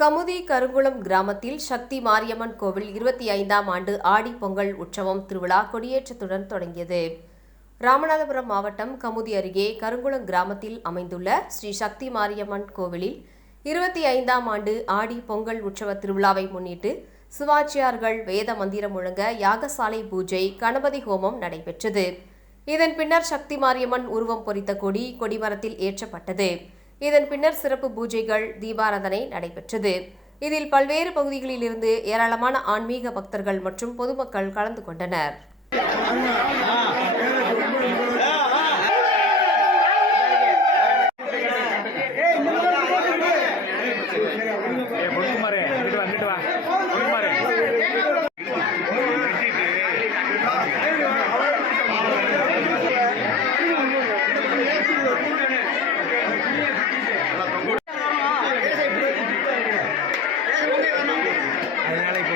கமுதி கருங்குளம் கிராமத்தில் சக்தி மாரியம்மன் கோவில் இருபத்தி ஐந்தாம் ஆண்டு ஆடி பொங்கல் உற்சவம் திருவிழா கொடியேற்றத்துடன் தொடங்கியது. ராமநாதபுரம் மாவட்டம் கமுதி அருகே கருங்குளம் கிராமத்தில் அமைந்துள்ள ஸ்ரீ சக்தி மாரியம்மன் கோவிலில் இருபத்தி ஐந்தாம் ஆண்டு ஆடி பொங்கல் உற்சவ திருவிழாவை முன்னிட்டு சிவாச்சியார்கள் வேத மந்திரம் முழங்க யாகசாலை பூஜை கணபதி ஹோமம் நடைபெற்றது. இதன் பின்னர் சக்தி மாரியம்மன் உருவம் பொறித்த கொடி கொடிமரத்தில் ஏற்றப்பட்டது. இதன் பின்னர் சிறப்பு பூஜைகள் தீபாராதனை நடைபெற்றது இதில் பல்வேறு பகுதிகளிலிருந்து ஏராளமான ஆன்மீக பக்தர்கள் மற்றும் பொதுமக்கள் கலந்து கொண்டனர்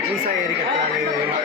புதுசாக ஏறி கட்டுறாங்க இதெல்லாம்